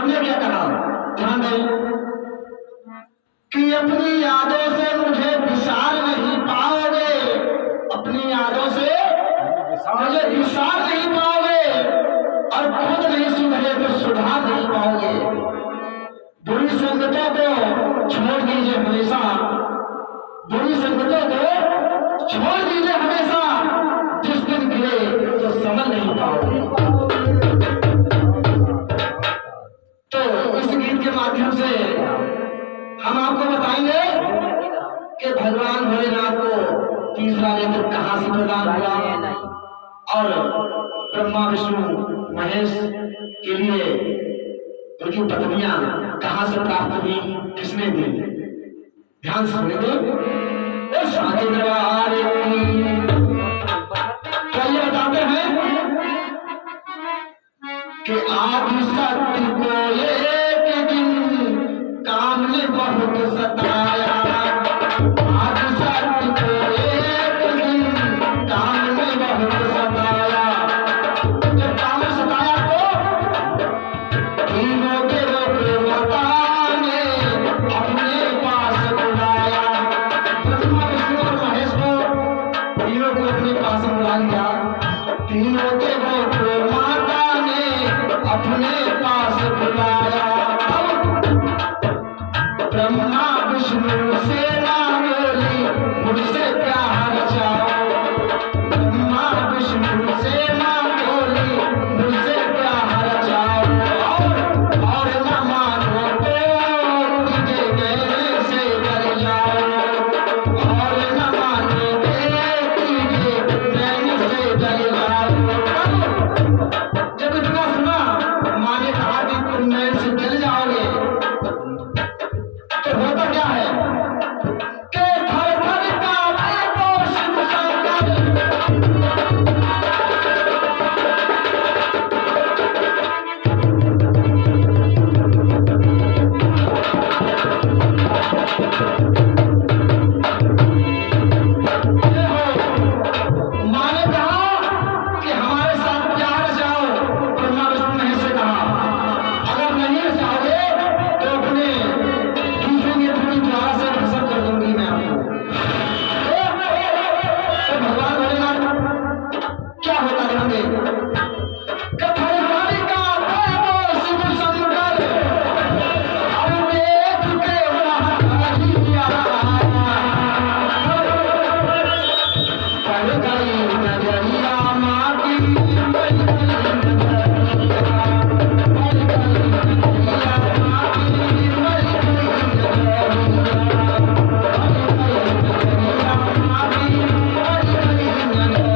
हमने क्या कहा, ध्यान दें कि अपनी यादों से मुझे विसार नहीं पाओगे, अपनी यादों से मुझे विसार नहीं पाओगे, और खुद नहीं सुधरे तो सुधार नहीं पाओगे। बुरी संगतों को छोड़ दीजिए हमेशा, बुरी संगतों को छोड़ दीजिए हमेशा, जिस दिन गिरे तो समझ नहीं पाओगे। तो इस गीत के माध्यम से हम आपको बताएंगे कि भगवान भोलेनाथ को तीसरा नेत्र कहां से प्रदान हुआ और ब्रह्मा विष्णु महेश के लिए उनकी पत्नियां कहां से प्राप्त हुई, किसने दी। ध्यान से सुनिए। साके दरबार क्या ये बताते हैं कि आदि शक्ति को एक दिन काम ने बहुत सताया, आदि शक्ति को एक दिन काम ने बहुत सताया। जब काम ने सताया तो तीनों के माता ने अपने पास बुलाया, ब्रह्मा विष्णु और महेश को तीनों को अपने पास बुला लिया। तीनों के माता ने अपने पास बुलाया। ब्रह्मा विष्णु से ना बोली मुझसे प्यार चाहो, ब्रह्मा विष्णु से ना बोली मुझसे प्यार चाहो, और न मानो तो तुझे कहने से डर जाओ, और न मानो तुझे कहने से डर जाओ। जब इतना सुना, माँ ने कहा कि तुम नैन से जल जाओगे, तो होता क्या है कि थर थर कांपे वो शिव शंकर, माँ ने कहा कि हमारे साथ प्यार जाओ। ब्रह्मा विष्णु महेश से कहा अगर नहीं जाओगे तो अपने दूसरे नेत्र की ज्वाला से भस्म कर दूंगी मैं आपको। तो भगवान भोलेनाथ क्या होता ध्यान शिव शंकर, अब देख के महाकालिया, पड़ गई नजरिया माँ की, पड़ गई नजरिया, पड़ गई नजरिया माँ की, पड़ गई नजरिया, माँ की, पड़ गई नजरिया,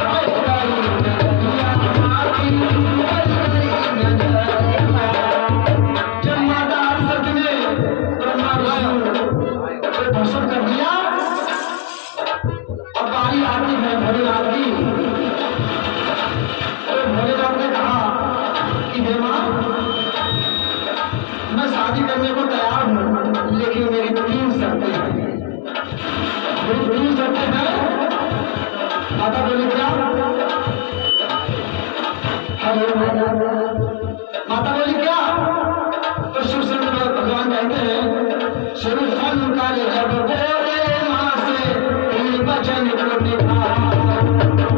पड़ गई नजरिया माँ की, पड़ गई नजरिया। जब माता आदिशक्ति ने ब्रह्मा विष्णु को भस्म कर दिया, अब बारी आती है भोलेनाथ की। तो भोलेनाथ ने कहा कि हे माँ, मैं शादी करने को तैयार हूँ, लेकिन मेरी 3 शर्तें हैं। मेरी 3 शर्तें हैं। माता बोली क्या? हेलो माता बोली क्या? तो शिव शंकर भगवान कहते हैं, शिव शंकर जब बोले माँ से वचन को निभाओ,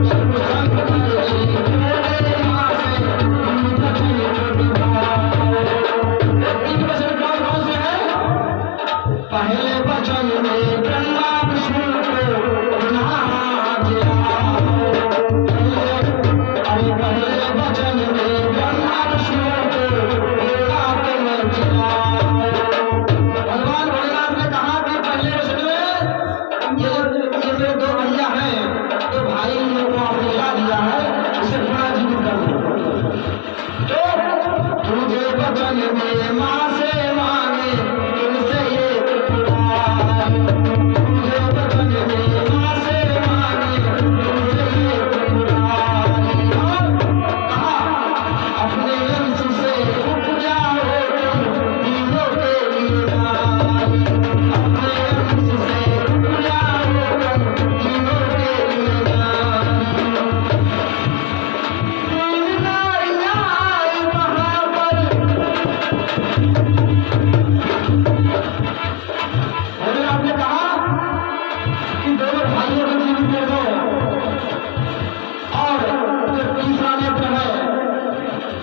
शिव शंकर जी बोले माँ से वचन को निभाओ। 3 वचन कौन से हैं? पहले वचन में ब्रह्मा विष्णु को नाच आओ, पहले वचन में ब्रह्मा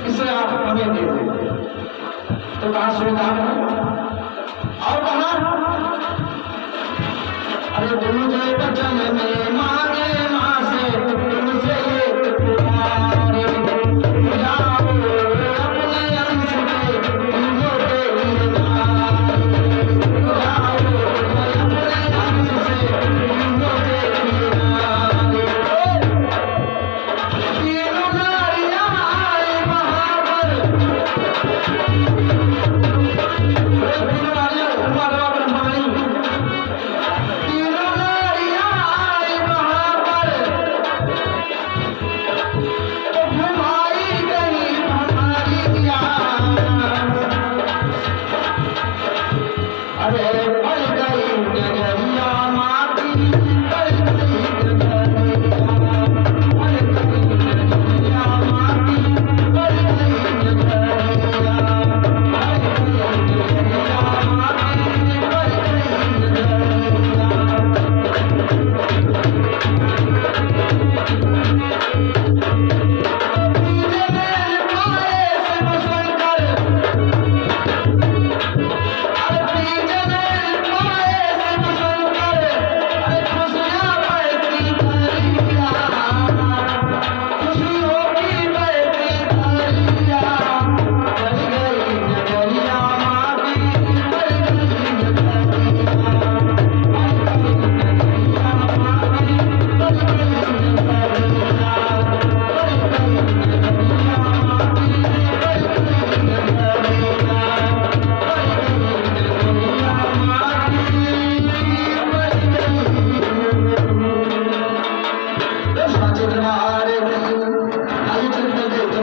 इसे आप हमें दे दें। तो कहा सुविधा और कहा अरे दूजे बचन में मांगे मां से तुमसे एक पुकारे जाओ अपने अंश में तीनों के लिए नारे जाओ अपने अंश से तीनों के लिए नारे तीनों नारियां आई वहां पर तीनों नारियां उमर और ब्रह्माणी तीनों नारियां आई वहां पर तो घुमाई गई हमारी याद अरे पड़ गई नजरिया माटी पड़ गई नजरिया पड़ गई नजरिया माटी पड़ गई नजरिया पड़ गई नजरिया माटी पड़ गई नजरिया पीले मेल पाए शिव शंकर अरे पीले मेल पाए शिव शंकर अरे खुशियां बढ़ती धरिया खुशियों की बढ़ती धरिया पड़ गई नजरिया माटी पड़ गई नजरिया पड़ गई नजरिया माटी पड़ गई नजरिया Let's watch it tomorrow. I you took the day to